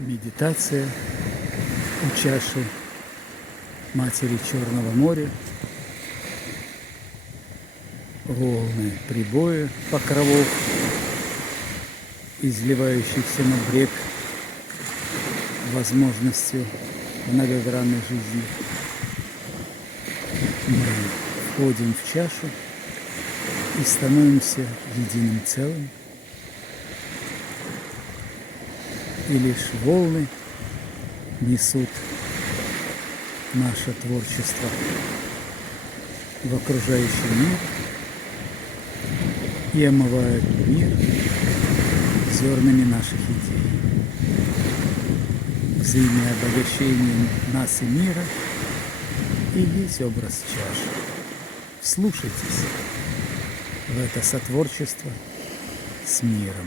Медитация у чаши Матери Черного моря. Волны прибоя покровов, изливающихся на брег возможностью многогранной жизни. Мы входим в чашу и становимся единым целым. И лишь волны несут наше творчество в окружающий мир и омывают мир зернами наших идей. Взаимообогащение нас и мира и есть образ чаши. Вслушайтесь в это сотворчество с миром.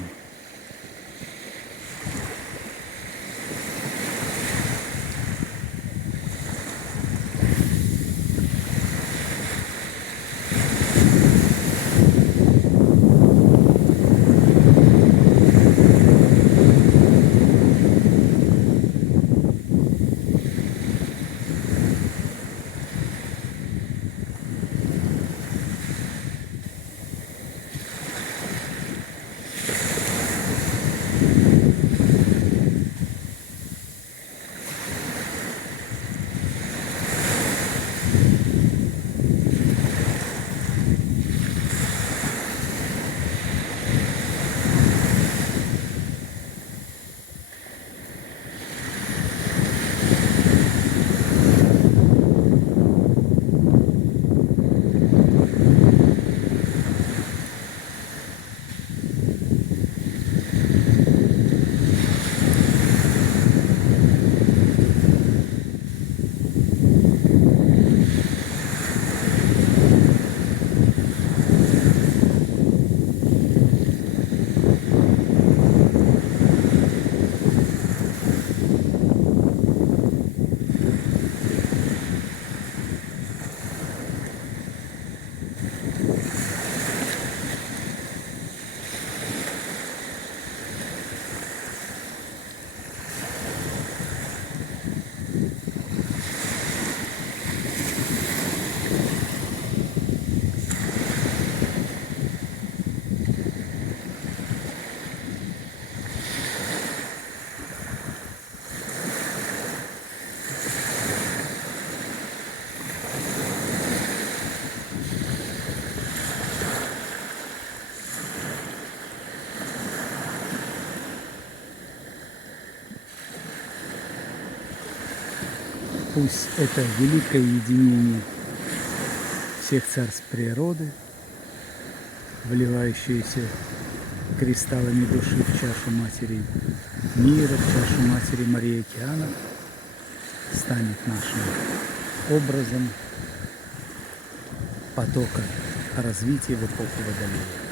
Пусть это великое единение всех царств природы, вливающееся кристаллами души в чашу Матери мира, в чашу Матери морей и океанов, станет нашим образом потока развития в эпоху Водолея.